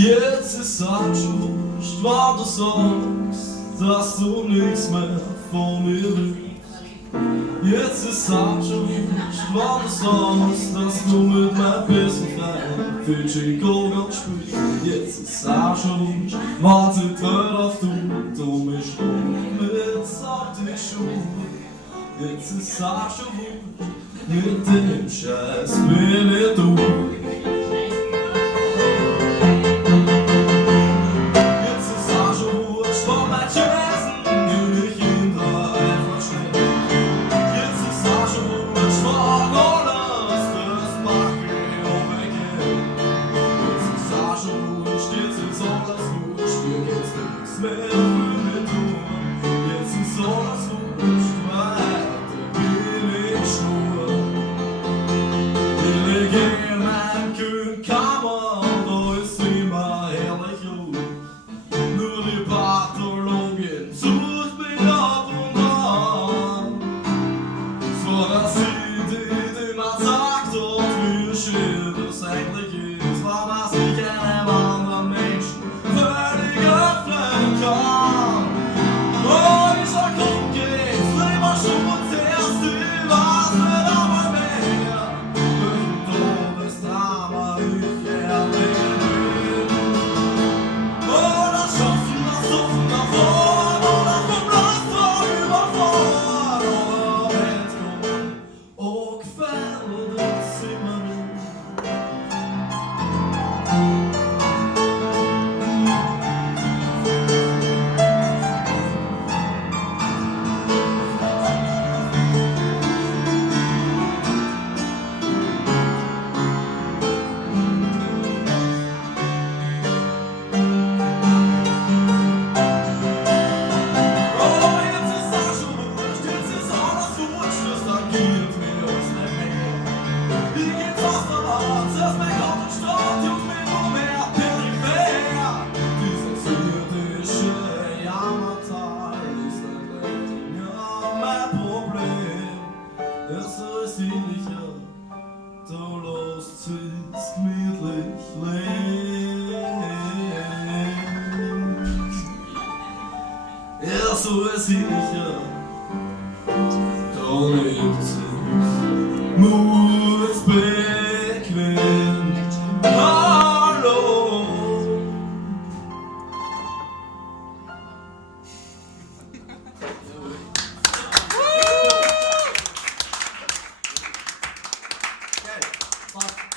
Jetzt ist halt wurscht, weil du sagst, dass du nichts mehr von mir willst. Jetzt ist halt wurscht, weil du sagst, dass du mit meinem besten Freund Fiji Gogan spielst. Jetzt ist auch schon wurscht, weil sie hört auf du mich mit auf die Schuhe. Jetzt ist auch schon wurscht, mit dem Scheiß bin ich durch. Du lässt sich gemütlich leben. Ja, so ist sicher, da lebt sich Mut bequem. Hallo. Okay,